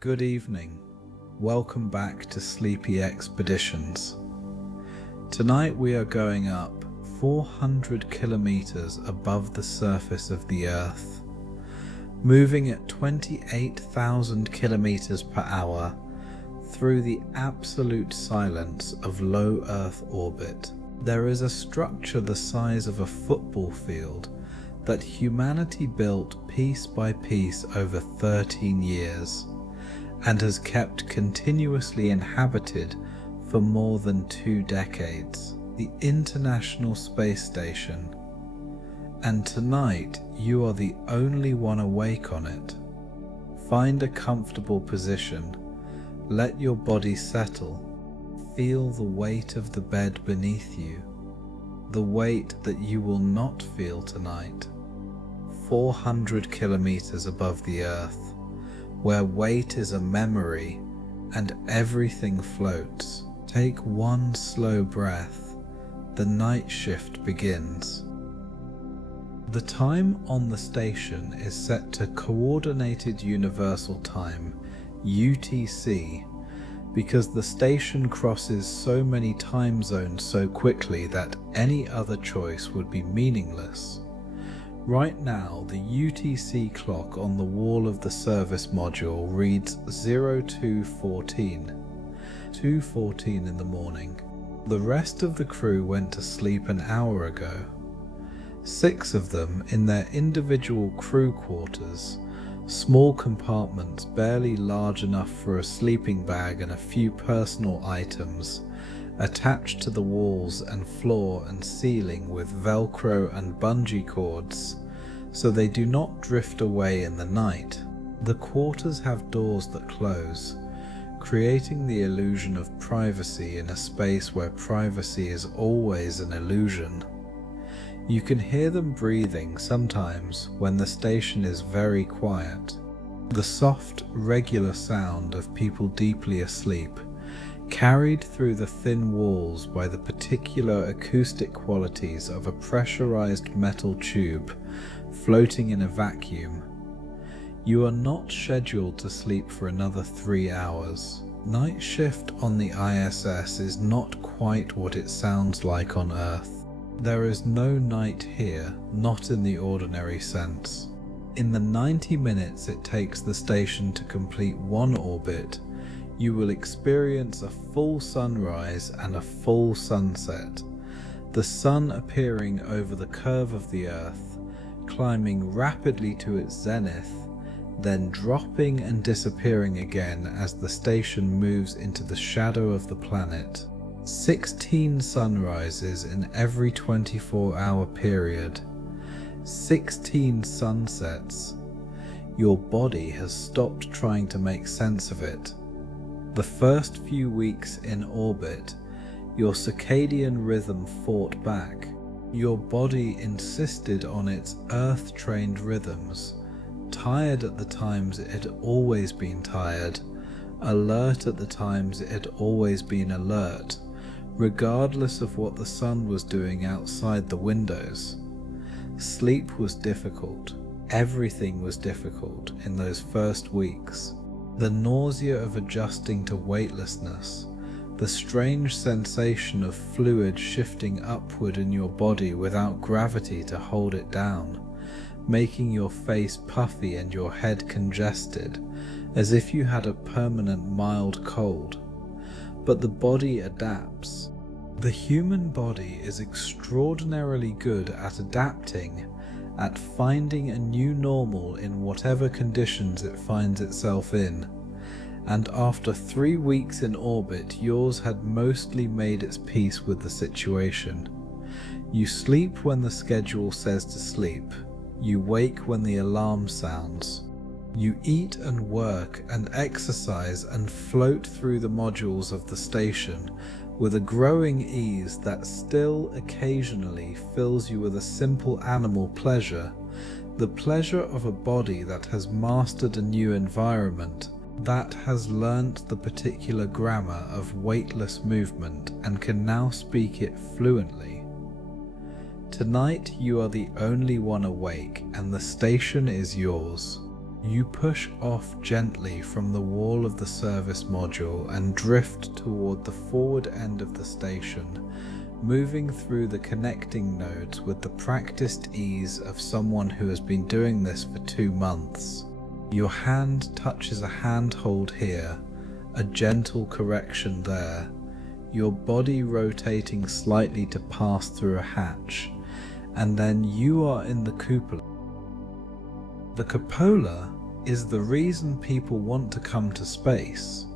Good evening. Welcome back to Sleepy Expeditions. Tonight we are going up 400 kilometers above the surface of the Earth, moving at 28,000 kilometers per hour through the absolute silence of low Earth orbit. There is a structure the size of a football field that humanity built piece by piece over 13 years and has kept continuously inhabited for more than 2 decades, the International Space Station. And tonight you are the only one awake on it. Find a comfortable position, let your body settle, feel the weight of the bed beneath you, the weight that you will not feel tonight. 400 kilometers above the Earth, where weight is a memory and everything floats. Take one slow breath. The night shift begins. The time on the station is set to Coordinated Universal Time, UTC, because the station crosses so many time zones so quickly that any other choice would be meaningless. Right now, the UTC clock on the wall of the service module reads 0214, 2:14 in the morning. The rest of the crew went to sleep an hour ago. 6 of them in their individual crew quarters, small compartments barely large enough for a sleeping bag and a few personal items, attached to the walls and floor and ceiling with Velcro and bungee cords, so they do not drift away in the night. The quarters have doors that close, creating the illusion of privacy in a space where privacy is always an illusion. You can hear them breathing sometimes when the station is very quiet. The soft, regular sound of people deeply asleep, carried through the thin walls by the particular acoustic qualities of a pressurized metal tube floating in a vacuum. You are not scheduled to sleep for another 3 hours. Night shift on the ISS is not quite what it sounds like on Earth. There is no night here, not in the ordinary sense. In the 90 minutes it takes the station to complete one orbit, you will experience a full sunrise and a full sunset, the sun appearing over the curve of the Earth, climbing rapidly to its zenith, then dropping and disappearing again as the station moves into the shadow of the planet. 16 sunrises in every 24-hour period, 16 sunsets. Your body has stopped trying to make sense of it. The first few weeks in orbit, your circadian rhythm fought back. Your body insisted on its Earth-trained rhythms, tired at the times it had always been tired, alert at the times it had always been alert, regardless of what the sun was doing outside the windows. Sleep was difficult. Everything was difficult in those first weeks. The nausea of adjusting to weightlessness, the strange sensation of fluid shifting upward in your body without gravity to hold it down, making your face puffy and your head congested, as if you had a permanent mild cold. But the body adapts. The human body is extraordinarily good at adapting, at finding a new normal in whatever conditions it finds itself in, and after 3 weeks in orbit yours had mostly made its peace with the situation. You sleep when the schedule says to sleep, you wake when the alarm sounds. You eat and work and exercise and float through the modules of the station with a growing ease that still occasionally fills you with a simple animal pleasure, the pleasure of a body that has mastered a new environment, that has learnt the particular grammar of weightless movement and can now speak it fluently. Tonight you are the only one awake and the station is yours. You push off gently from the wall of the service module and drift toward the forward end of the station, moving through the connecting nodes with the practiced ease of someone who has been doing this for 2 months. Your hand touches a handhold here, a gentle correction there, your body rotating slightly to pass through a hatch, and then you are in the cupola. The cupola is the reason people want to come to space.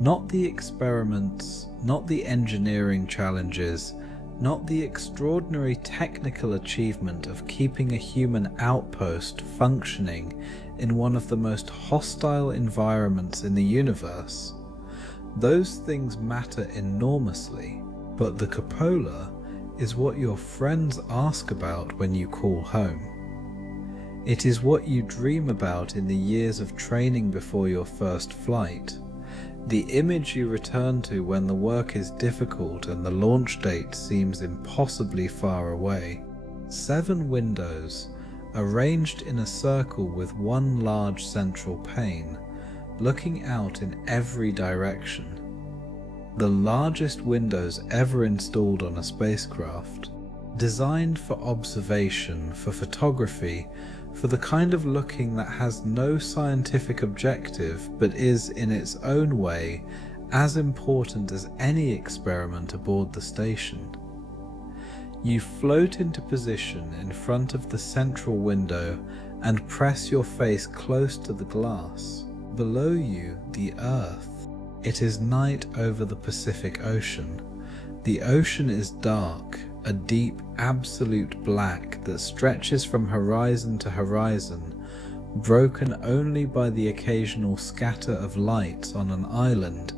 Not the experiments, not the engineering challenges, not the extraordinary technical achievement of keeping a human outpost functioning in one of the most hostile environments in the universe. Those things matter enormously, but the cupola is what your friends ask about when you call home. It is what you dream about in the years of training before your first flight, the image you return to when the work is difficult and the launch date seems impossibly far away. 7 windows, arranged in a circle with one large central pane, looking out in every direction. The largest windows ever installed on a spacecraft, designed for observation, for photography, for the kind of looking that has no scientific objective but is in its own way as important as any experiment aboard the station. You float into position in front of the central window and press your face close to the glass. Below you, the Earth. It is night over the Pacific Ocean. The ocean is dark, a deep, absolute black that stretches from horizon to horizon, broken only by the occasional scatter of lights on an island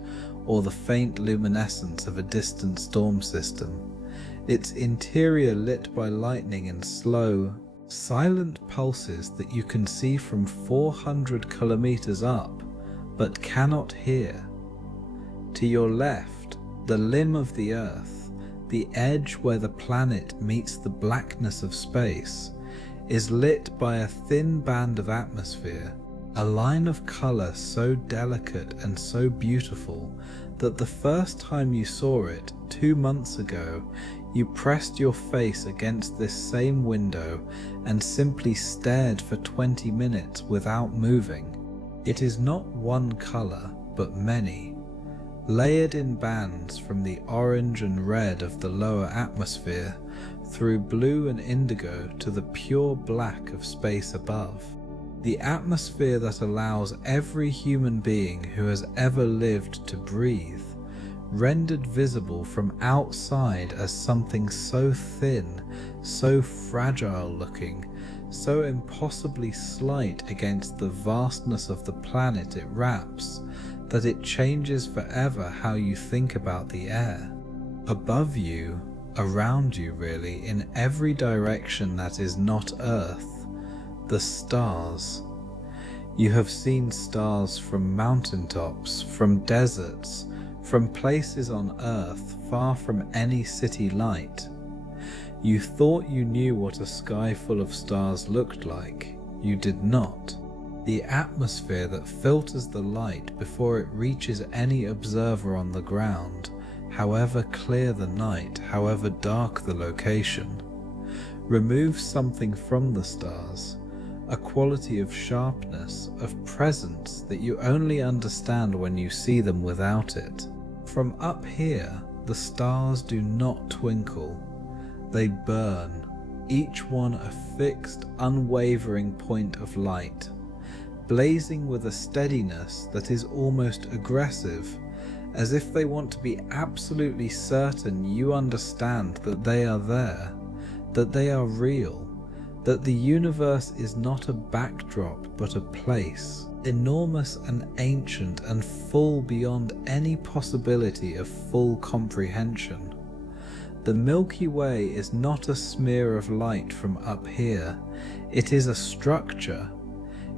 or the faint luminescence of a distant storm system, its interior lit by lightning in slow, silent pulses that you can see from 400 kilometers up, but cannot hear. To your left, the limb of the Earth, the edge where the planet meets the blackness of space, is lit by a thin band of atmosphere, a line of color so delicate and so beautiful that the first time you saw it 2 months ago, you pressed your face against this same window and simply stared for 20 minutes without moving. It is not one color, but many, layered in bands from the orange and red of the lower atmosphere through blue and indigo to the pure black of space above. The atmosphere that allows every human being who has ever lived to breathe, rendered visible from outside as something so thin, so fragile looking, so impossibly slight against the vastness of the planet it wraps, that it changes forever how you think about the air. Above you, around you really, in every direction that is not Earth, the stars. You have seen stars from mountaintops, from deserts, from places on Earth far from any city light. You thought you knew what a sky full of stars looked like. You did not. The atmosphere that filters the light before it reaches any observer on the ground, however clear the night, however dark the location, removes something from the stars, a quality of sharpness, of presence that you only understand when you see them without it. From up here, the stars do not twinkle. They burn, each one a fixed, unwavering point of light, blazing with a steadiness that is almost aggressive, as if they want to be absolutely certain you understand that they are there, that they are real, that the universe is not a backdrop but a place, enormous and ancient and full beyond any possibility of full comprehension. The Milky Way is not a smear of light from up here, it is a structure.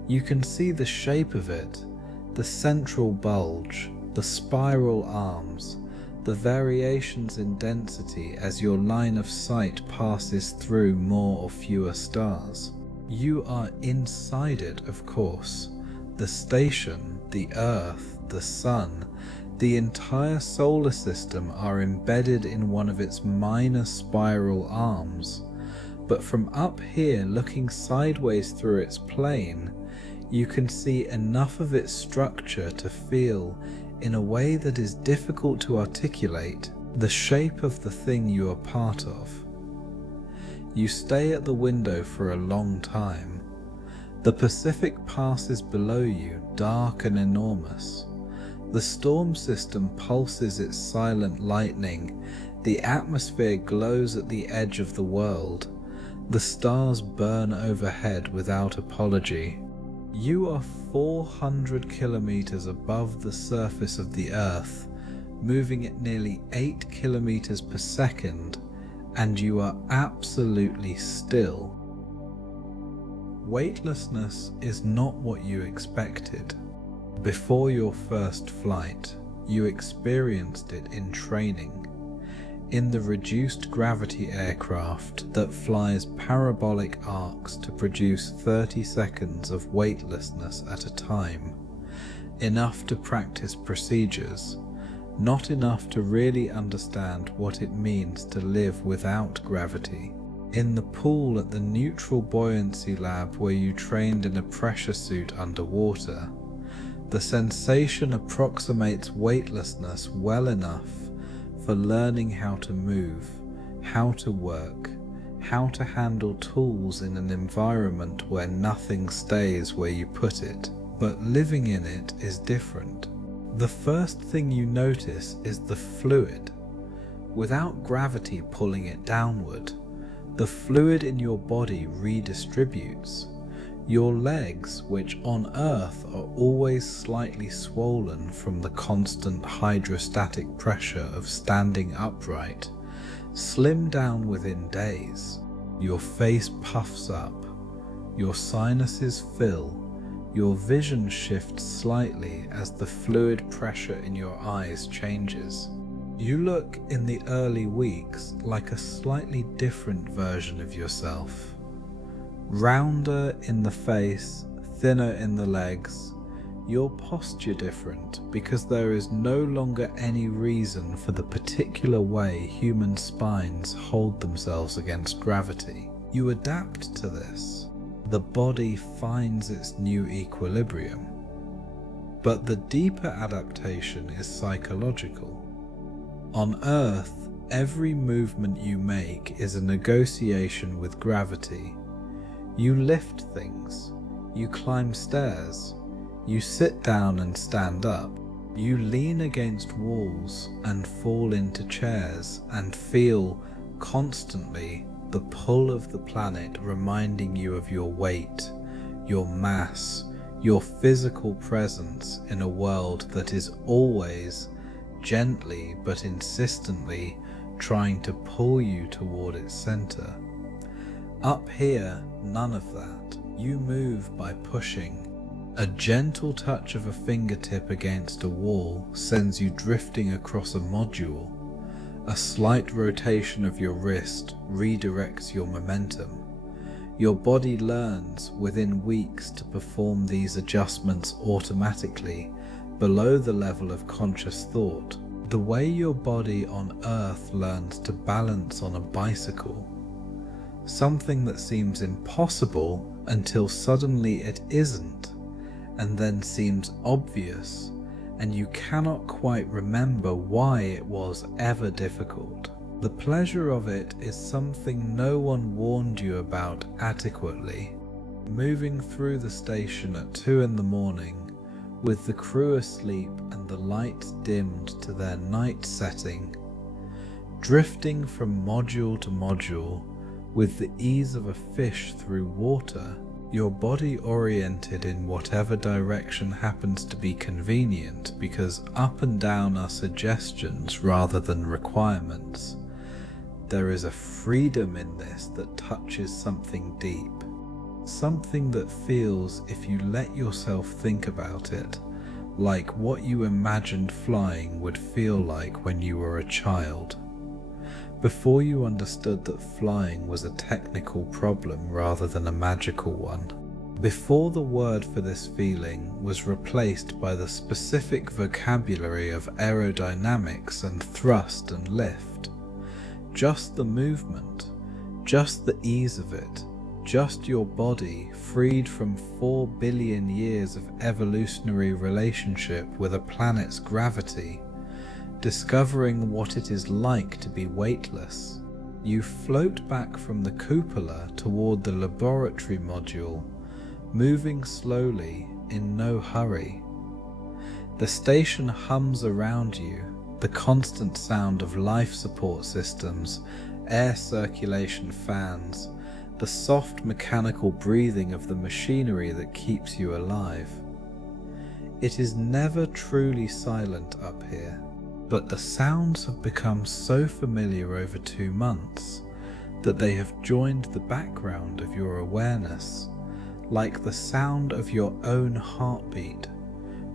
You can see the shape of it, the central bulge, the spiral arms, the variations in density as your line of sight passes through more or fewer stars. You are inside it, of course. The station, the Earth, the Sun, the entire solar system are embedded in one of its minor spiral arms. But from up here, looking sideways through its plane, you can see enough of its structure to feel, in a way that is difficult to articulate, the shape of the thing you are part of. You stay at the window for a long time. The Pacific passes below you, dark and enormous. The storm system pulses its silent lightning. The atmosphere glows at the edge of the world. The stars burn overhead without apology. You are 400 kilometers above the surface of the Earth, moving at nearly 8 kilometers per second, and you are absolutely still. Weightlessness is not what you expected. Before your first flight, you experienced it in training, in the reduced gravity aircraft that flies parabolic arcs to produce 30 seconds of weightlessness at a time, enough to practice procedures, not enough to really understand what it means to live without gravity. In the pool at the neutral buoyancy lab where you trained in a pressure suit underwater, the sensation approximates weightlessness well enough for learning how to move, how to work, how to handle tools in an environment where nothing stays where you put it. But living in it is different. The first thing you notice is the fluid. Without gravity pulling it downward, the fluid in your body redistributes. Your legs, which on Earth are always slightly swollen from the constant hydrostatic pressure of standing upright, slim down within days. Your face puffs up, your sinuses fill, your vision shifts slightly as the fluid pressure in your eyes changes. You look in the early weeks like a slightly different version of yourself. Rounder in the face, thinner in the legs, your posture different because there is no longer any reason for the particular way human spines hold themselves against gravity. You adapt to this. The body finds its new equilibrium. But the deeper adaptation is psychological. On Earth, every movement you make is a negotiation with gravity. You lift things, you climb stairs, you sit down and stand up, you lean against walls and fall into chairs and feel constantly the pull of the planet reminding you of your weight, your mass, your physical presence in a world that is always, gently but insistently, trying to pull you toward its center. Up here, none of that. You move by pushing. A gentle touch of a fingertip against a wall sends you drifting across a module. A slight rotation of your wrist redirects your momentum. Your body learns within weeks to perform these adjustments automatically, below the level of conscious thought, the way your body on Earth learns to balance on a bicycle. Something that seems impossible until suddenly it isn't, and then seems obvious, and you cannot quite remember why it was ever difficult. The pleasure of it is something no one warned you about adequately. Moving through the station at 2 in the morning, with the crew asleep and the lights dimmed to their night setting, drifting from module to module, with the ease of a fish through water, your body oriented in whatever direction happens to be convenient, because up and down are suggestions rather than requirements. There is a freedom in this that touches something deep, something that feels, if you let yourself think about it, like what you imagined flying would feel like when you were a child. before you understood that flying was a technical problem rather than a magical one. Before the word for this feeling was replaced by the specific vocabulary of aerodynamics and thrust and lift. Just the movement, just the ease of it, just your body freed from 4 billion years of evolutionary relationship with a planet's gravity, discovering what it is like to be weightless. You float back from the cupola toward the laboratory module, moving slowly, in no hurry. The station hums around you, the constant sound of life support systems, air circulation fans, the soft mechanical breathing of the machinery that keeps you alive. It is never truly silent up here, but the sounds have become so familiar over 2 months that they have joined the background of your awareness, like the sound of your own heartbeat,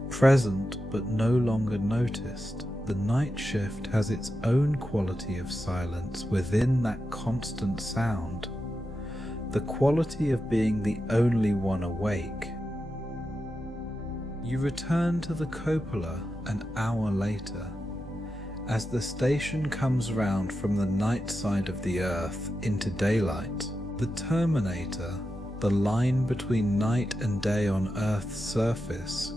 present but no longer noticed. The night shift has its own quality of silence within that constant sound, the quality of being the only one awake. You return to the cupola an hour later, as the station comes round from the night side of the Earth into daylight. The terminator, the line between night and day on Earth's surface,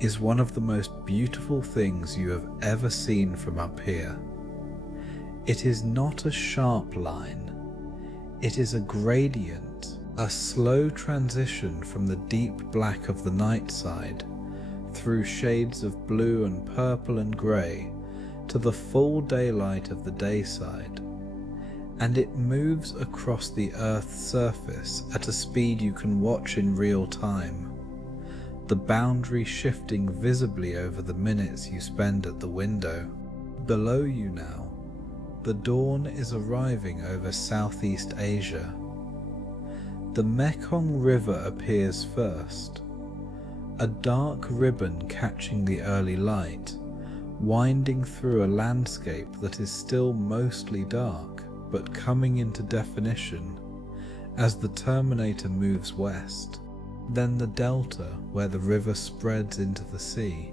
is one of the most beautiful things you have ever seen from up here. It is not a sharp line, it is a gradient, a slow transition from the deep black of the night side, through shades of blue and purple and grey, to the full daylight of the day side. And it moves across the Earth's surface at a speed you can watch in real time, the boundary shifting visibly over the minutes you spend at the window. Below you now, the dawn is arriving over Southeast Asia. The Mekong River appears first, a dark ribbon catching the early light, winding through a landscape that is still mostly dark, but coming into definition as the Terminator moves west. Then the delta, where the river spreads into the sea,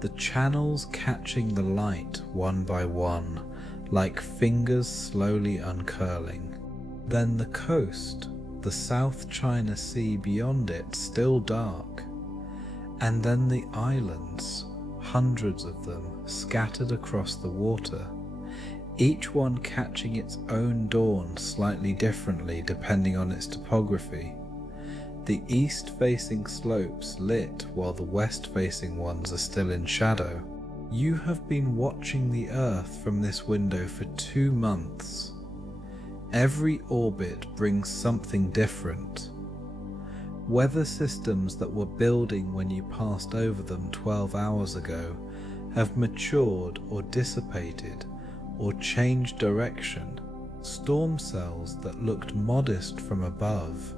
the channels catching the light one by one, like fingers slowly uncurling. Then the coast, the South China Sea beyond it still dark, and then the islands, hundreds of them scattered across the water, each one catching its own dawn slightly differently depending on its topography. The east-facing slopes lit while the west-facing ones are still in shadow. You have been watching the Earth from this window for 2 months. Every orbit brings something different. Weather systems that were building when you passed over them 12 hours ago have matured or dissipated or changed direction. Storm cells that looked modest from above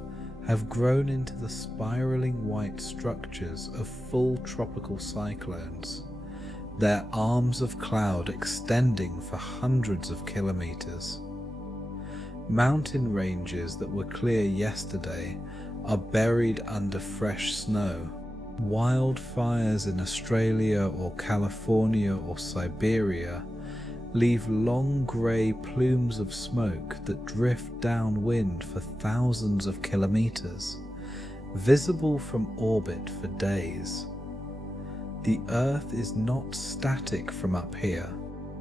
have grown into the spiraling white structures of full tropical cyclones, their arms of cloud extending for hundreds of kilometers. Mountain ranges that were clear yesterday are buried under fresh snow. Wildfires in Australia or California or Siberia leave long grey plumes of smoke that drift downwind for thousands of kilometers, visible from orbit for days. The Earth is not static from up here.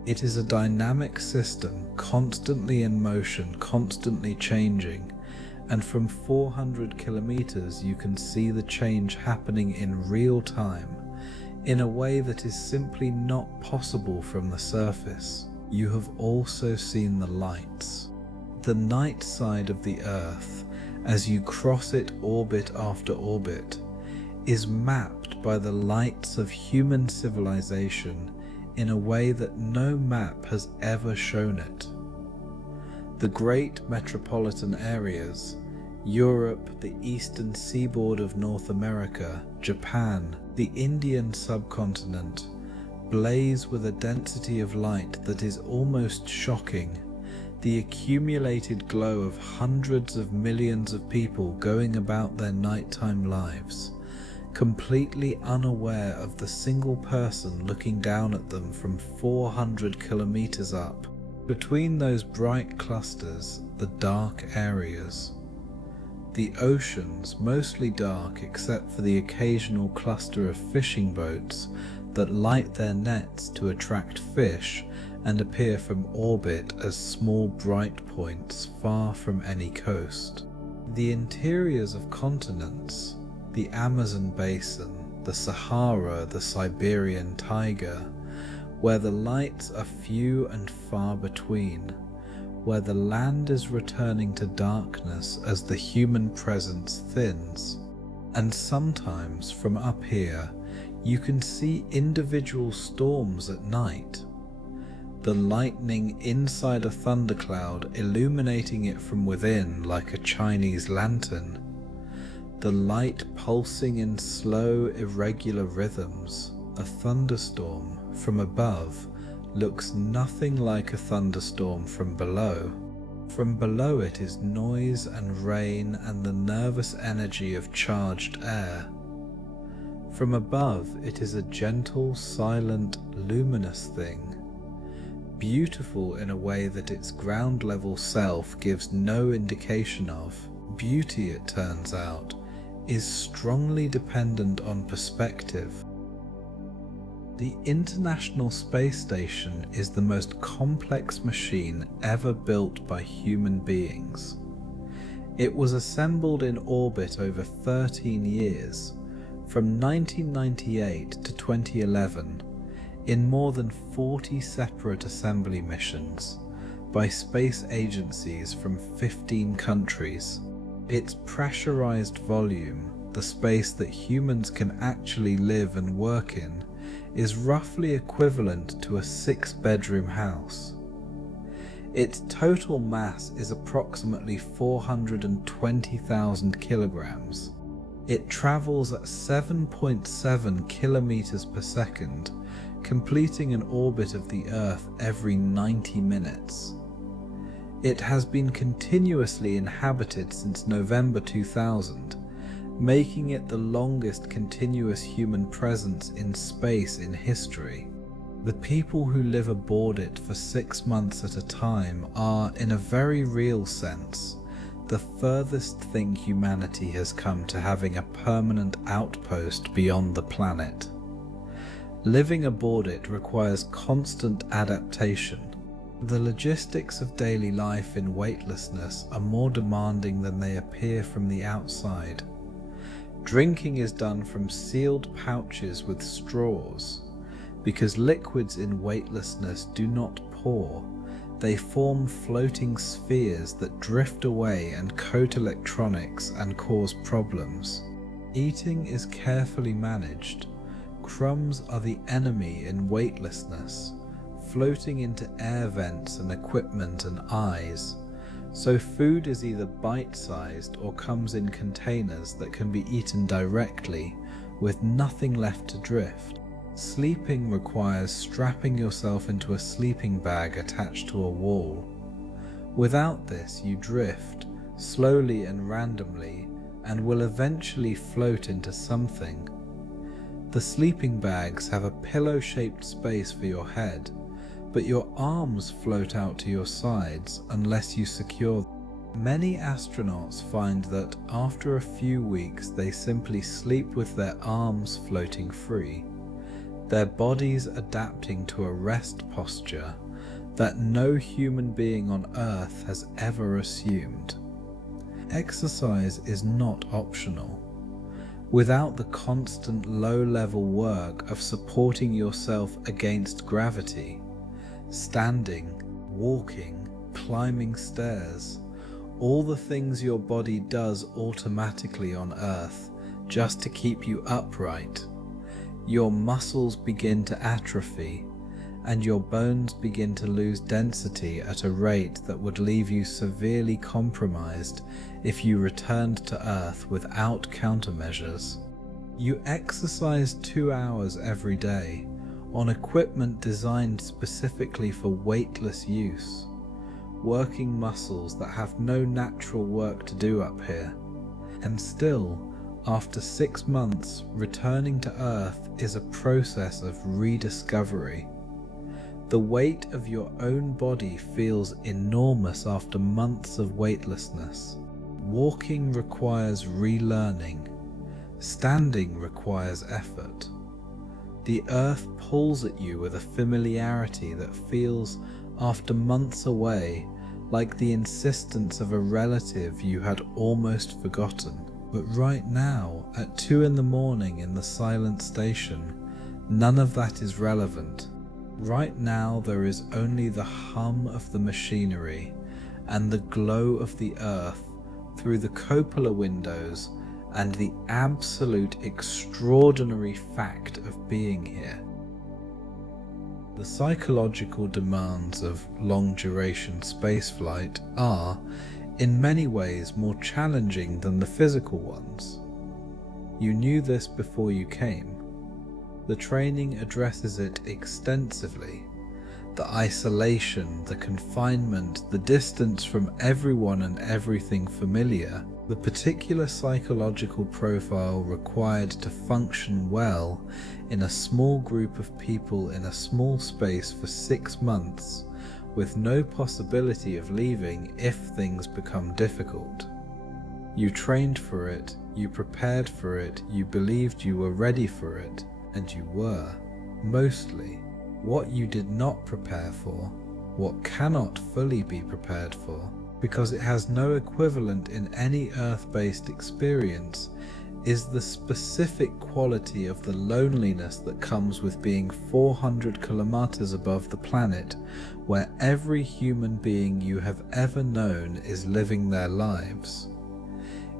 It is a dynamic system, constantly in motion, constantly changing, and from 400 kilometers you can see the change happening in real time, in a way that is simply not possible from the surface. You have also seen the lights. The night side of the Earth, as you cross it orbit after orbit, is mapped by the lights of human civilization in a way that no map has ever shown it. The great metropolitan areas, Europe, the eastern seaboard of North America, Japan, the Indian subcontinent, ablaze with a density of light that is almost shocking, the accumulated glow of hundreds of millions of people going about their nighttime lives, completely unaware of the single person looking down at them from 400 kilometers up. Between those bright clusters, the dark areas. The oceans, mostly dark except for the occasional cluster of fishing boats that light their nets to attract fish and appear from orbit as small bright points far from any coast. The interiors of continents, the Amazon basin, the Sahara, the Siberian taiga, where the lights are few and far between, where the land is returning to darkness as the human presence thins. And sometimes from up here you can see individual storms at night, the lightning inside a thundercloud illuminating it from within like a Chinese lantern, the light pulsing in slow, irregular rhythms. A thunderstorm from above looks nothing like a thunderstorm from below. From below it is noise and rain and the nervous energy of charged air. From above it is a gentle, silent, luminous thing, beautiful in a way that its ground level self gives no indication of. Beauty, it turns out, is strongly dependent on perspective. The International Space Station is the most complex machine ever built by human beings. It was assembled in orbit over 13 years, from 1998 to 2011, in more than 40 separate assembly missions by space agencies from 15 countries. Its pressurized volume, the space that humans can actually live and work in, is roughly equivalent to a 6-bedroom house. Its total mass is approximately 420,000 kilograms. It travels at 7.7 kilometers per second, completing an orbit of the Earth every 90 minutes. It has been continuously inhabited since November 2000, making it the longest continuous human presence in space in history. The people who live aboard it for 6 months at a time are, in a very real sense, the furthest thing humanity has come to having a permanent outpost beyond the planet. Living aboard it requires constant adaptation. The logistics of daily life in weightlessness are more demanding than they appear from the outside. Drinking is done from sealed pouches with straws, because liquids in weightlessness do not pour. They form floating spheres that drift away and coat electronics and cause problems. Eating is carefully managed. Crumbs are the enemy in weightlessness, floating into air vents and equipment and eyes. So food is either bite-sized or comes in containers that can be eaten directly, with nothing left to drift. Sleeping requires strapping yourself into a sleeping bag attached to a wall. Without this, you drift, slowly and randomly, and will eventually float into something. The sleeping bags have a pillow-shaped space for your head, but your arms float out to your sides unless you secure them. Many astronauts find that after a few weeks they simply sleep with their arms floating free, their bodies adapting to a rest posture that no human being on Earth has ever assumed. Exercise is not optional. Without the constant low-level work of supporting yourself against gravity, standing, walking, climbing stairs, all the things your body does automatically on Earth just to keep you upright, your muscles begin to atrophy, and your bones begin to lose density at a rate that would leave you severely compromised if you returned to Earth without countermeasures. You exercise 2 hours every day, on equipment designed specifically for weightless use, working muscles that have no natural work to do up here. And still, after 6 months, returning to Earth is a process of rediscovery. The weight of your own body feels enormous after months of weightlessness. Walking requires relearning. Standing requires effort. The Earth pulls at you with a familiarity that feels, after months away, like the insistence of a relative you had almost forgotten. But right now, at 2 in the morning in the silent station, none of that is relevant. Right now there is only the hum of the machinery and the glow of the Earth through the cupola windows and the absolute extraordinary fact of being here. The psychological demands of long-duration spaceflight are, in many ways, more challenging than the physical ones. You knew this before you came. The training addresses it extensively. The isolation, the confinement, the distance from everyone and everything familiar, the particular psychological profile required to function well in a small group of people in a small space for 6 months, with no possibility of leaving if things become difficult. You trained for it, you prepared for it, you believed you were ready for it, and you were, mostly. What you did not prepare for, what cannot fully be prepared for, because it has no equivalent in any Earth-based experience, is the specific quality of the loneliness that comes with being 400 kilometers above the planet, where every human being you have ever known is living their lives.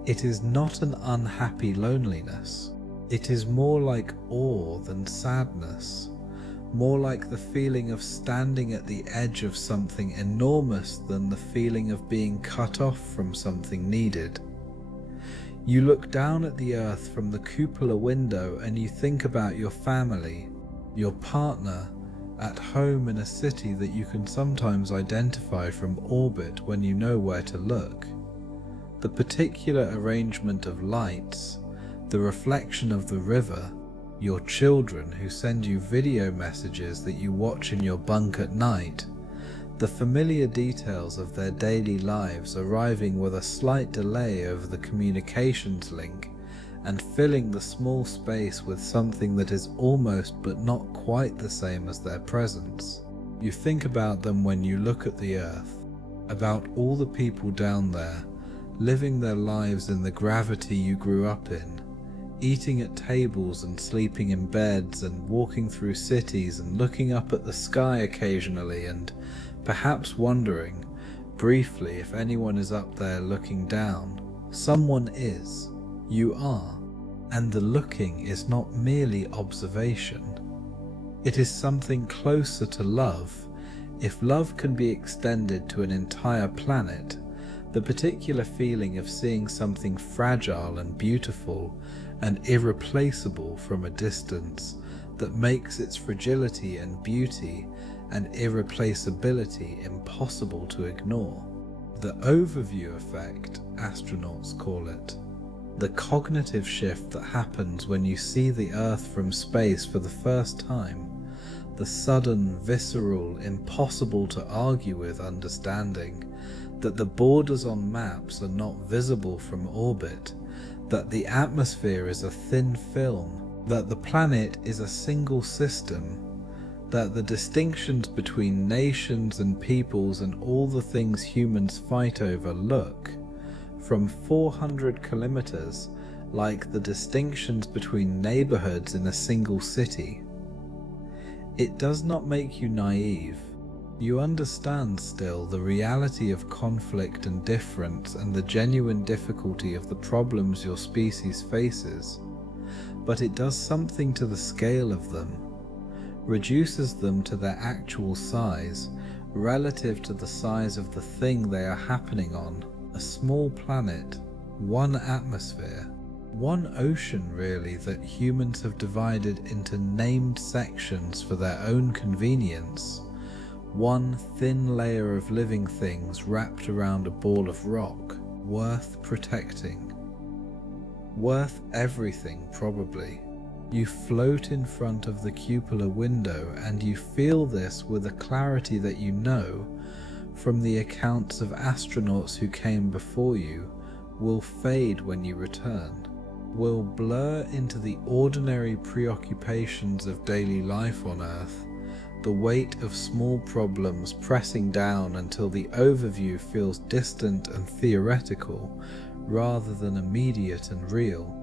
It is not an unhappy loneliness. It is more like awe than sadness. More like the feeling of standing at the edge of something enormous than the feeling of being cut off from something needed. You look down at the Earth from the cupola window and you think about your family, your partner, at home in a city that you can sometimes identify from orbit when you know where to look. The particular arrangement of lights, the reflection of the river, your children who send you video messages that you watch in your bunk at night, the familiar details of their daily lives arriving with a slight delay over the communications link and filling the small space with something that is almost but not quite the same as their presence. You think about them when you look at the Earth, about all the people down there, living their lives in the gravity you grew up in, eating at tables and sleeping in beds and walking through cities and looking up at the sky occasionally and perhaps wondering, briefly, if anyone is up there looking down. Someone is. You are. And the looking is not merely observation. It is something closer to love. If love can be extended to an entire planet, the particular feeling of seeing something fragile and beautiful and irreplaceable from a distance that makes its fragility and beauty and irreplaceability impossible to ignore. The overview effect, astronauts call it. The cognitive shift that happens when you see the Earth from space for the first time. The sudden, visceral, impossible to argue with understanding that the borders on maps are not visible from orbit, that the atmosphere is a thin film, that the planet is a single system, that the distinctions between nations and peoples and all the things humans fight over look, from 400 kilometers, like the distinctions between neighborhoods in a single city. It does not make you naive. You understand still the reality of conflict and difference and the genuine difficulty of the problems your species faces, but it does something to the scale of them, reduces them to their actual size relative to the size of the thing they are happening on, a small planet, one atmosphere. One ocean, really, that humans have divided into named sections for their own convenience. One thin layer of living things wrapped around a ball of rock, worth protecting. Worth everything, probably. You float in front of the cupola window, and you feel this with a clarity that you know, from the accounts of astronauts who came before you, will fade when you return, will blur into the ordinary preoccupations of daily life on Earth, the weight of small problems pressing down until the overview feels distant and theoretical rather than immediate and real.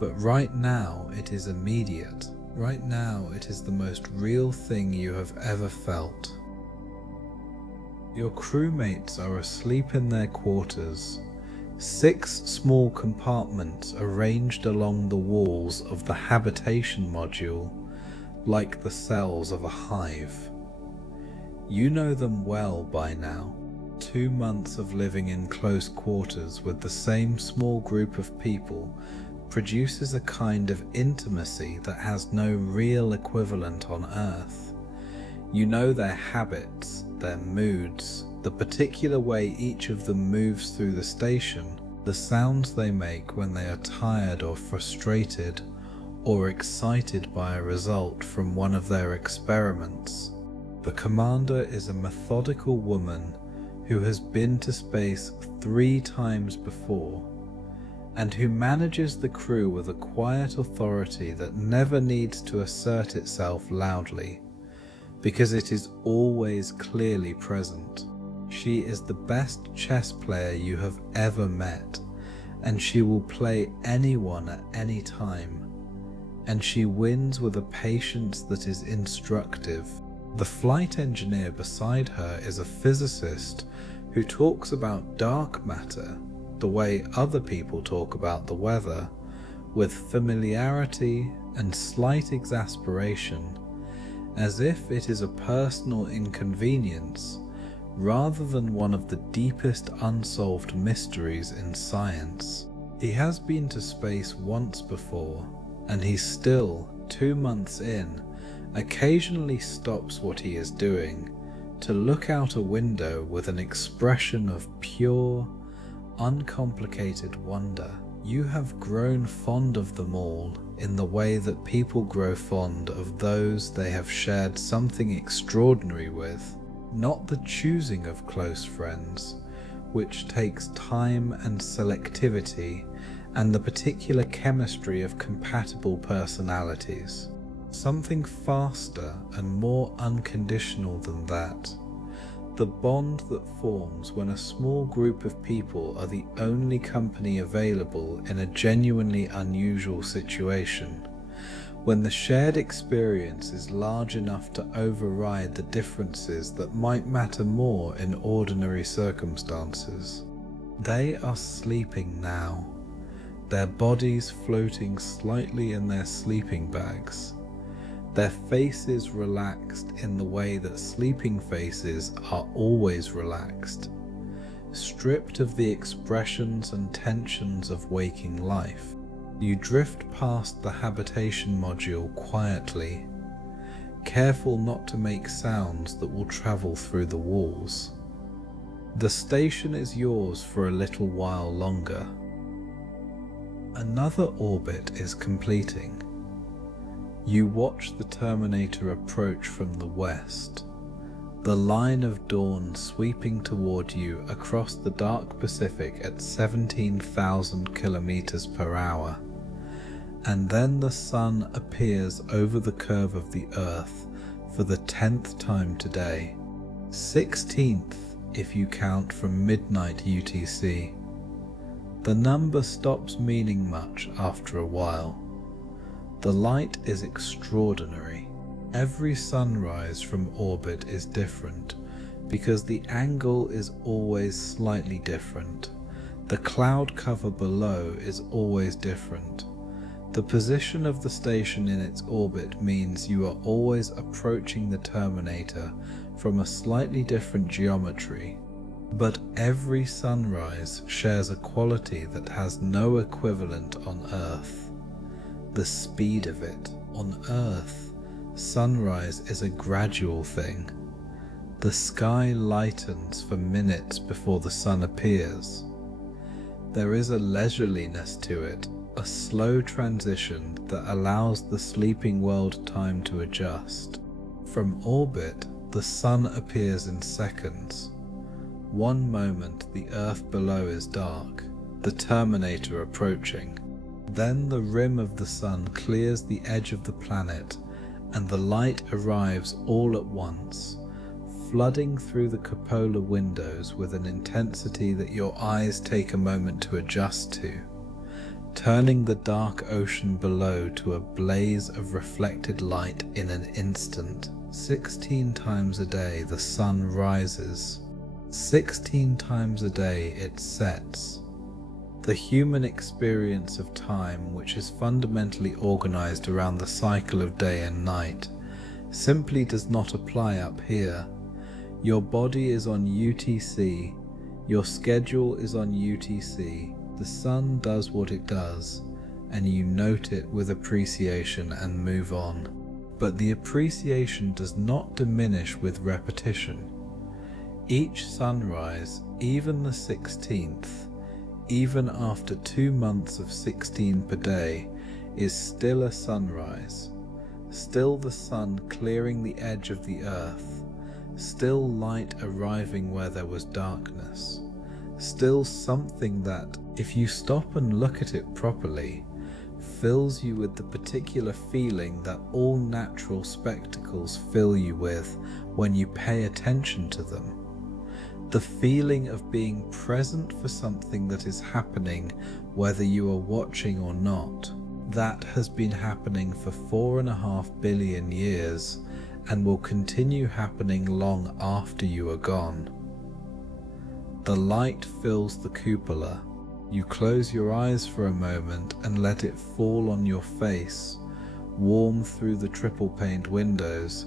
But right now it is immediate. Right now it is the most real thing you have ever felt. Your crewmates are asleep in their quarters, 6 small compartments arranged along the walls of the habitation module, like the cells of a hive. You know them well by now. 2 months of living in close quarters with the same small group of people produces a kind of intimacy that has no real equivalent on Earth. You know their habits, their moods, the particular way each of them moves through the station, the sounds they make when they are tired or frustrated, or excited by a result from one of their experiments. The commander is a methodical woman who has been to space 3 times before, and who manages the crew with a quiet authority that never needs to assert itself loudly, because it is always clearly present. She is the best chess player you have ever met, and she will play anyone at any time. And she wins with a patience that is instructive. The flight engineer beside her is a physicist who talks about dark matter the way other people talk about the weather, with familiarity and slight exasperation, as if it is a personal inconvenience rather than one of the deepest unsolved mysteries in science. He has been to space once before, and he still, 2 months in, occasionally stops what he is doing to look out a window with an expression of pure, uncomplicated wonder. You have grown fond of them all in the way that people grow fond of those they have shared something extraordinary with, not the choosing of close friends, which takes time and selectivity and the particular chemistry of compatible personalities. Something faster and more unconditional than that. The bond that forms when a small group of people are the only company available in a genuinely unusual situation, when the shared experience is large enough to override the differences that might matter more in ordinary circumstances. They are sleeping now, their bodies floating slightly in their sleeping bags, their faces relaxed in the way that sleeping faces are always relaxed, stripped of the expressions and tensions of waking life. You drift past the habitation module quietly, careful not to make sounds that will travel through the walls. The station is yours for a little while longer. Another orbit is completing. You watch the Terminator approach from the west, the line of dawn sweeping toward you across the dark Pacific at 17,000 kilometers per hour, and then the sun appears over the curve of the Earth for the 10th time today, 16th if you count from midnight UTC. The number stops meaning much after a while. The light is extraordinary. Every sunrise from orbit is different, because the angle is always slightly different. The cloud cover below is always different. The position of the station in its orbit means you are always approaching the Terminator from a slightly different geometry. But every sunrise shares a quality that has no equivalent on Earth: the speed of it. On Earth, sunrise is a gradual thing. The sky lightens for minutes before the sun appears. There is a leisureliness to it, a slow transition that allows the sleeping world time to adjust. From orbit, the sun appears in seconds. One moment the Earth below is dark, the Terminator approaching. Then the rim of the sun clears the edge of the planet, and the light arrives all at once, flooding through the cupola windows with an intensity that your eyes take a moment to adjust to, turning the dark ocean below to a blaze of reflected light in an instant. 16 times a day the sun rises. 16 times a day it sets. The human experience of time, which is fundamentally organized around the cycle of day and night, simply does not apply up here. Your body is on UTC, your schedule is on UTC, the sun does what it does, and you note it with appreciation and move on. But the appreciation does not diminish with repetition. Each sunrise, even the 16th, even after 2 months of 16 per day, is still a sunrise, still the sun clearing the edge of the earth, still light arriving where there was darkness, still something that, if you stop and look at it properly, fills you with the particular feeling that all natural spectacles fill you with when you pay attention to them. The feeling of being present for something that is happening whether you are watching or not. That has been happening for 4.5 billion years and will continue happening long after you are gone. The light fills the cupola. You close your eyes for a moment and let it fall on your face, warm through the triple-paned windows,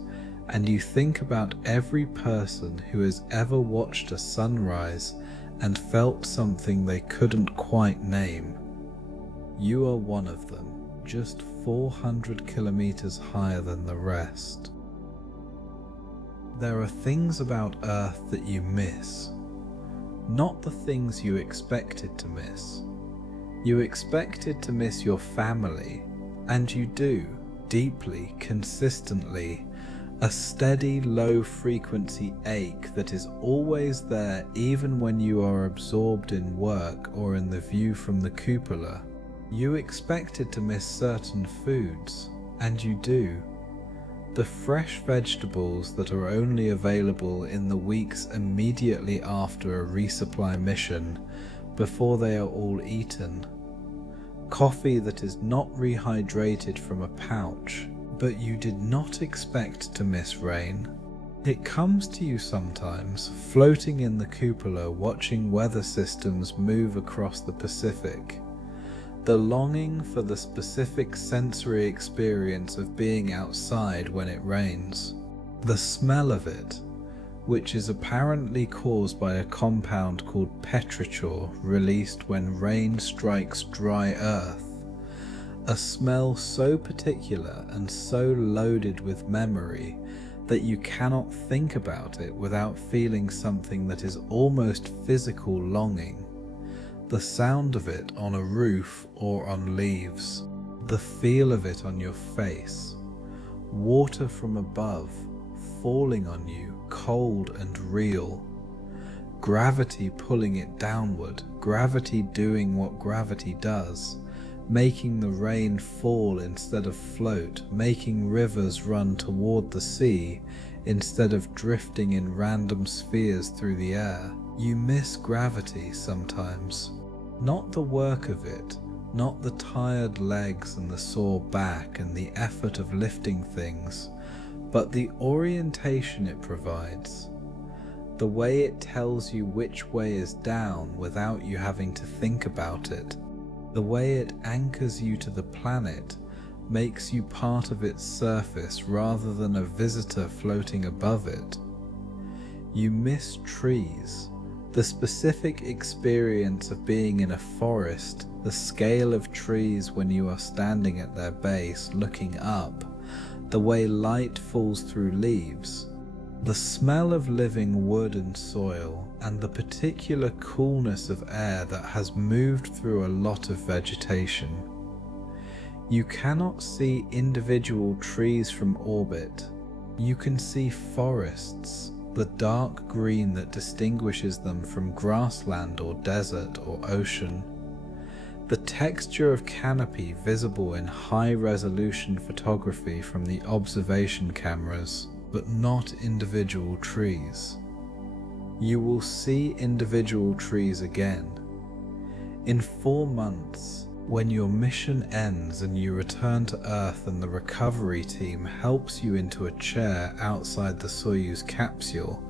and you think about every person who has ever watched a sunrise and felt something they couldn't quite name. You are one of them, just 400 kilometers higher than the rest. There are things about Earth that you miss, not the things you expected to miss. You expected to miss your family, and you do, deeply, consistently, a steady low-frequency ache that is always there even when you are absorbed in work or in the view from the cupola. You expected to miss certain foods, and you do. The fresh vegetables that are only available in the weeks immediately after a resupply mission, before they are all eaten. Coffee that is not rehydrated from a pouch. But you did not expect to miss rain. It comes to you sometimes, floating in the cupola watching weather systems move across the Pacific. The longing for the specific sensory experience of being outside when it rains. The smell of it, which is apparently caused by a compound called petrichor released when rain strikes dry earth. A smell so particular and so loaded with memory that you cannot think about it without feeling something that is almost physical longing. The sound of it on a roof or on leaves. The feel of it on your face. Water from above, falling on you, cold and real. Gravity pulling it downward, gravity doing what gravity does. Making the rain fall instead of float, making rivers run toward the sea instead of drifting in random spheres through the air. You miss gravity sometimes. Not the work of it, not the tired legs and the sore back and the effort of lifting things, but the orientation it provides. The way it tells you which way is down without you having to think about it. The way it anchors you to the planet, makes you part of its surface rather than a visitor floating above it. You miss trees, The specific experience of being in a forest, the scale of trees when you are standing at their base looking up, the way light falls through leaves, the smell of living wood and soil, and the particular coolness of air that has moved through a lot of vegetation. You cannot see individual trees from orbit. You can see forests, the dark green that distinguishes them from grassland or desert or ocean, the texture of canopy visible in high-resolution photography from the observation cameras, but not individual trees. You will see individual trees again. In 4 months, when your mission ends and you return to Earth and the recovery team helps you into a chair outside the Soyuz capsule,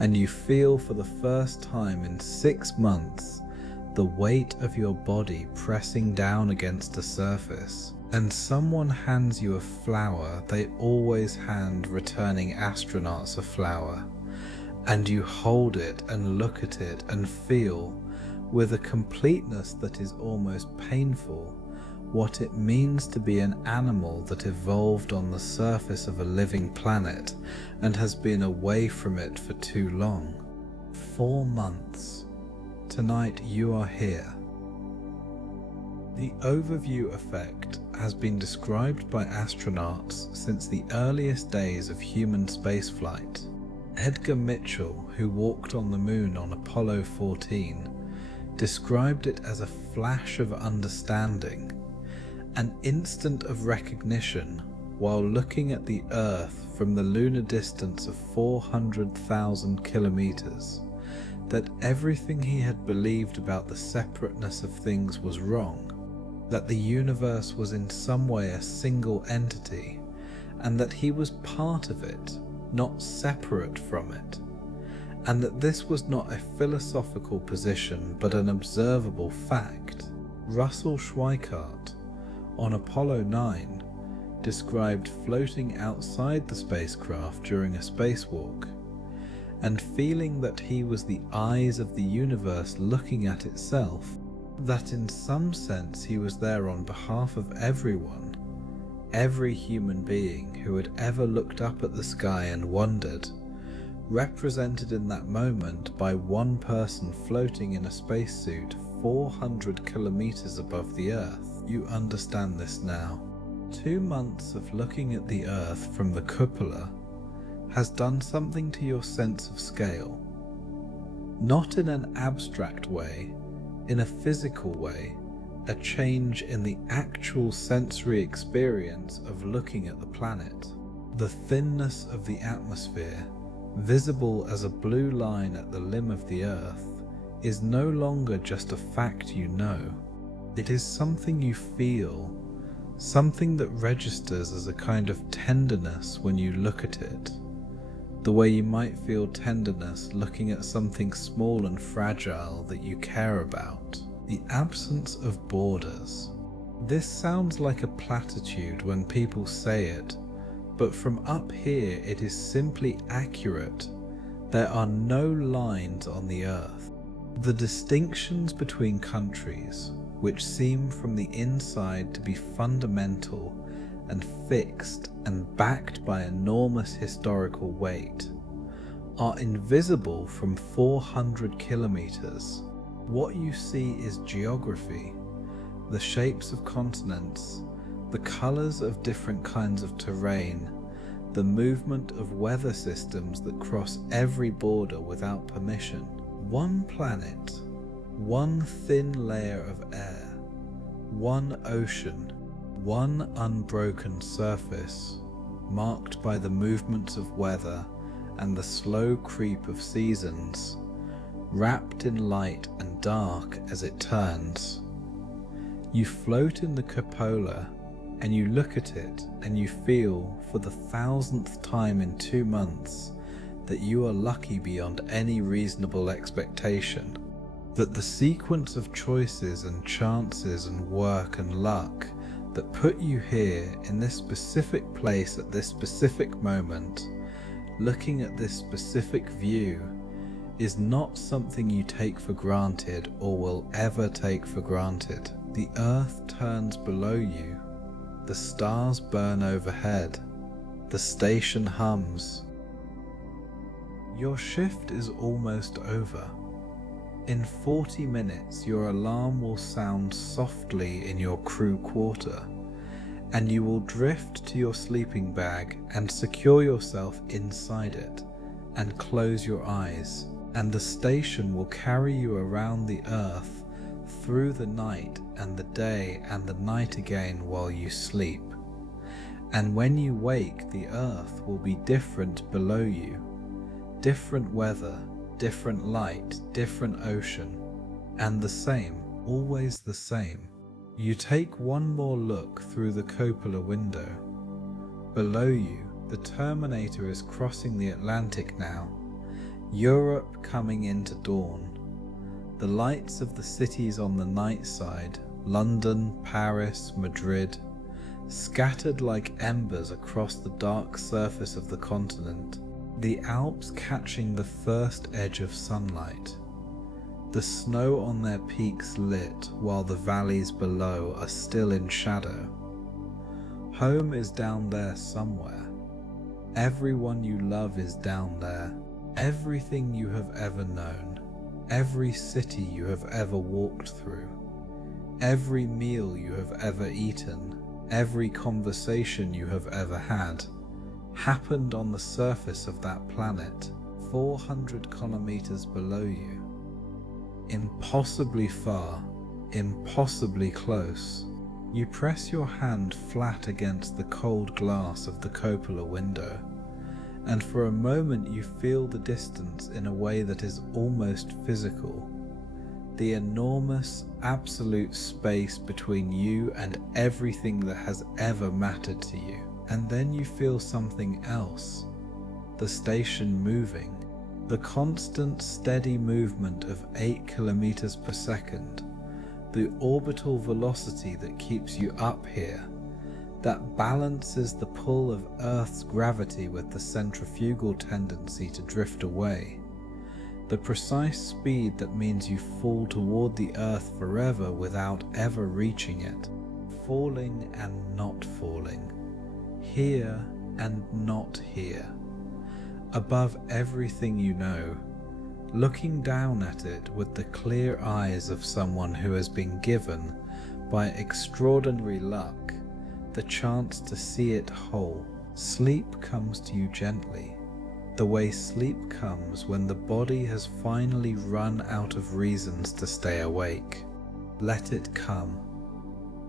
and you feel for the first time in 6 months the weight of your body pressing down against a surface, and someone hands you a flower they always hand returning astronauts a flower, and you hold it and look at it and feel, with a completeness that is almost painful, what it means to be an animal that evolved on the surface of a living planet and has been away from it for too long. 4 months. Tonight you are here. The overview effect has been described by astronauts since the earliest days of human spaceflight. Edgar Mitchell, who walked on the moon on Apollo 14, described it as a flash of understanding, an instant of recognition while looking at the Earth from the lunar distance of 400,000 kilometers, that everything he had believed about the separateness of things was wrong, that the universe was in some way a single entity, and that he was part of it, not separate from it, and that this was not a philosophical position but an observable fact. Russell Schweikart, on Apollo 9, described floating outside the spacecraft during a spacewalk, and feeling that he was the eyes of the universe looking at itself, that in some sense he was there on behalf of everyone, every human being who had ever looked up at the sky and wondered, represented in that moment by one person floating in a spacesuit 400 kilometers above the Earth. You understand this now. 2 months of looking at the Earth from the cupola has done something to your sense of scale. Not in an abstract way, in a physical way, a change in the actual sensory experience of looking at the planet. The thinness of the atmosphere, visible as a blue line at the limb of the Earth, is no longer just a fact you know. It is something you feel, something that registers as a kind of tenderness when you look at it, the way you might feel tenderness looking at something small and fragile that you care about. The absence of borders. This sounds like a platitude when people say it, but from up here it is simply accurate. There are no lines on the Earth. The distinctions between countries, which seem from the inside to be fundamental and fixed and backed by enormous historical weight, are invisible from 400 kilometers. What you see is geography, the shapes of continents, the colors of different kinds of terrain, the movement of weather systems that cross every border without permission. One planet, one thin layer of air, one ocean, one unbroken surface, marked by the movements of weather and the slow creep of seasons, wrapped in light and dark as it turns. You float in the cupola and you look at it and you feel for the 1000th time in 2 months that you are lucky beyond any reasonable expectation, that the sequence of choices and chances and work and luck that put you here in this specific place at this specific moment, looking at this specific view, is not something you take for granted or will ever take for granted. The earth turns below you, the stars burn overhead, the station hums. Your shift is almost over. In 40 minutes, your alarm will sound softly in your crew quarter, and you will drift to your sleeping bag and secure yourself inside it and close your eyes, and the station will carry you around the earth through the night and the day and the night again while you sleep. And when you wake, the earth will be different below you. Different weather, different light, different ocean, and the same, always the same. You take one more look through the cupola window. Below you, the Terminator is crossing the Atlantic now, Europe coming into dawn. The lights of the cities on the night side, London, Paris, Madrid, scattered like embers across the dark surface of the continent. The Alps catching the first edge of sunlight. The snow on their peaks lit while the valleys below are still in shadow. Home is down there somewhere. Everyone you love is down there. Everything you have ever known. Every city you have ever walked through. Every meal you have ever eaten. Every conversation you have ever had happened on the surface of that planet, 400 kilometers below you. Impossibly far, impossibly close. You press your hand flat against the cold glass of the cupola window, and for a moment you feel the distance in a way that is almost physical. The enormous, absolute space between you and everything that has ever mattered to you. And then you feel something else. The station moving. The constant, steady movement of 8 kilometers per second. The orbital velocity that keeps you up here. That balances the pull of Earth's gravity with the centrifugal tendency to drift away. The precise speed that means you fall toward the Earth forever without ever reaching it. Falling and not falling. Here and not here, above everything you know, looking down at it with the clear eyes of someone who has been given, by extraordinary luck, the chance to see it whole. Sleep comes to you gently, the way sleep comes when the body has finally run out of reasons to stay awake. Let it come.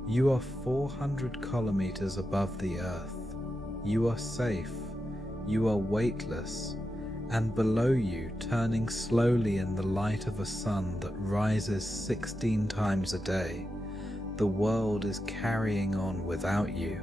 You are 400 kilometers above the Earth. You are safe, you are weightless, and below you, turning slowly in the light of a sun that rises 16 times a day, the world is carrying on without you.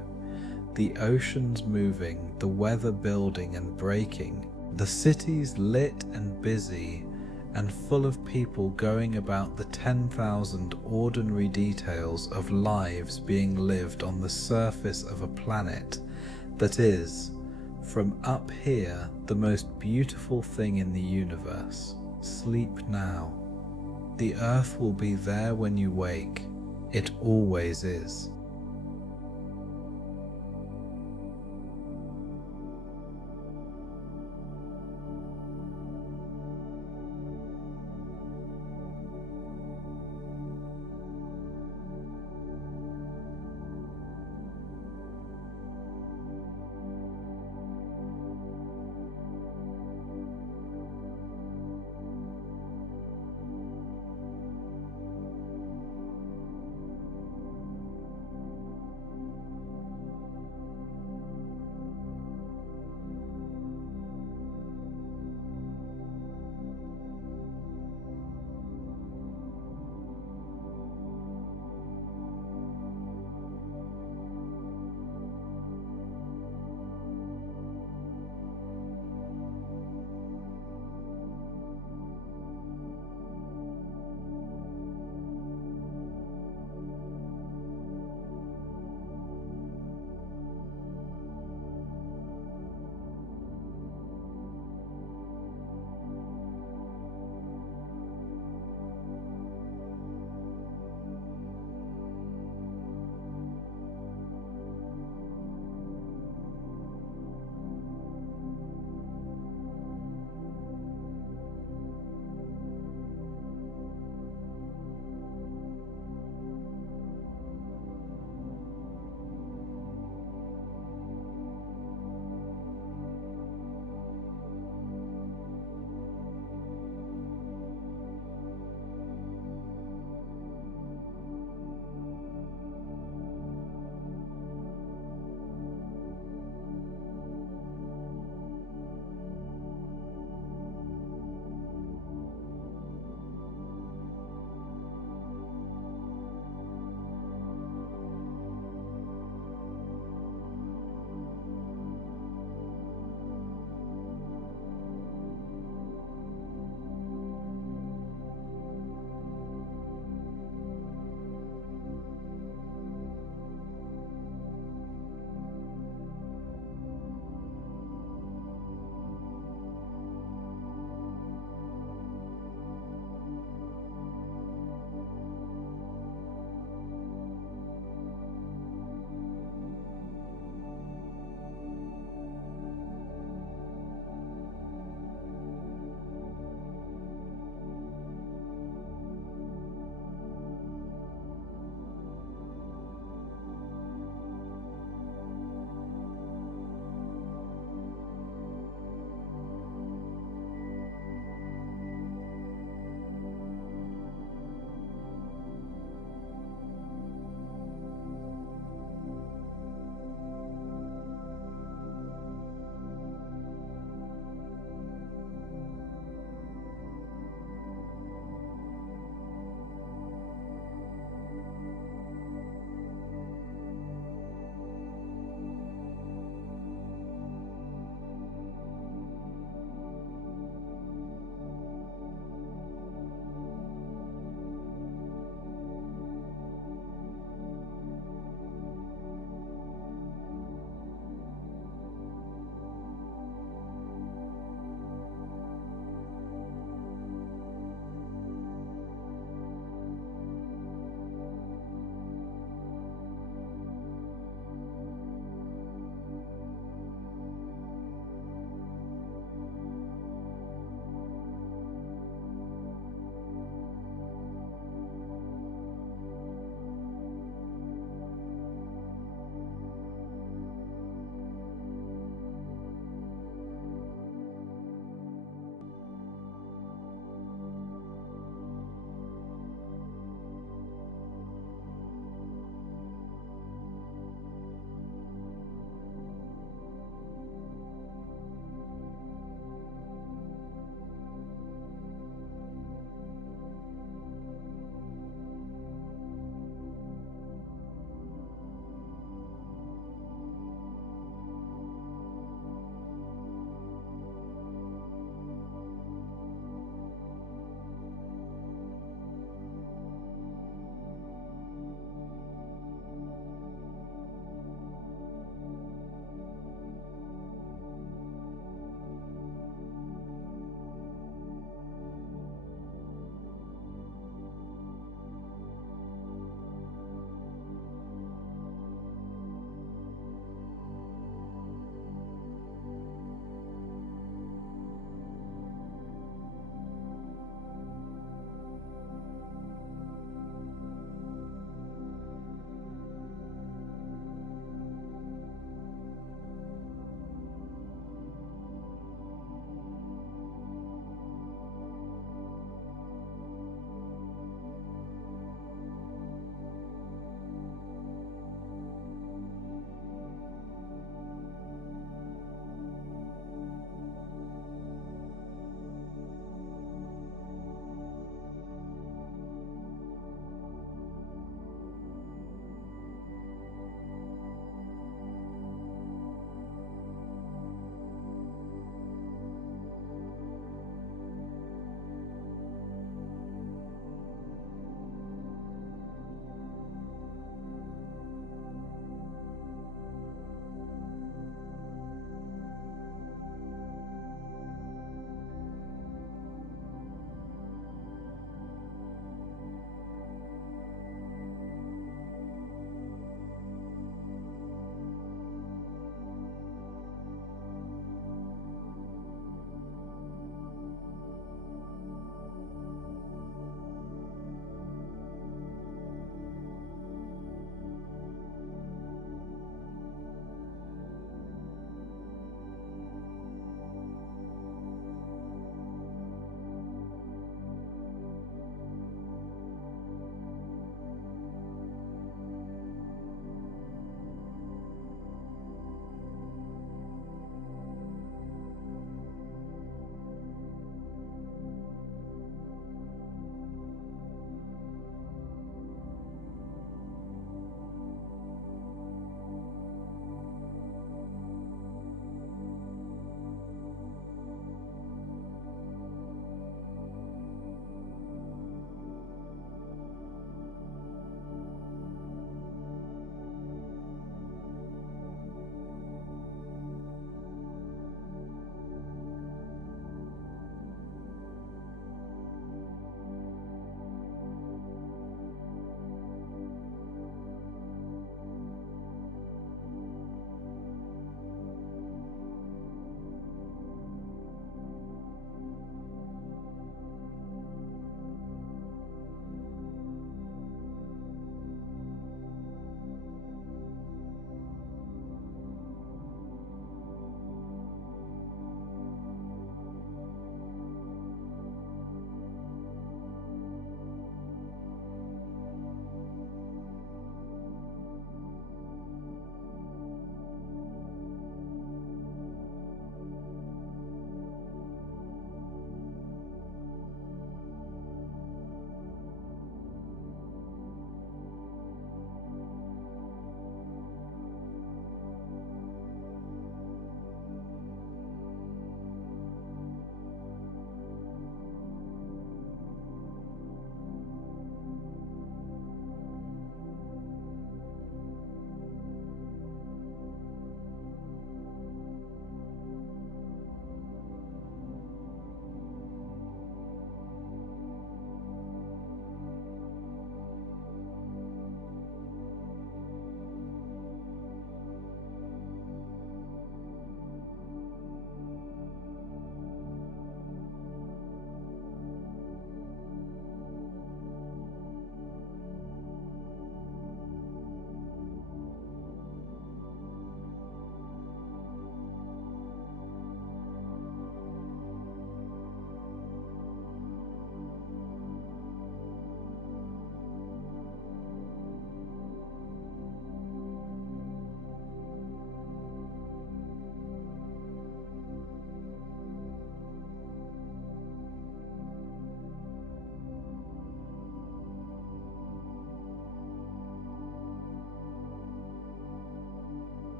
The oceans moving, the weather building and breaking, the cities lit and busy and full of people going about the 10,000 ordinary details of lives being lived on the surface of a planet that is, from up here, the most beautiful thing in the universe. Sleep now. The earth will be there when you wake. It always is.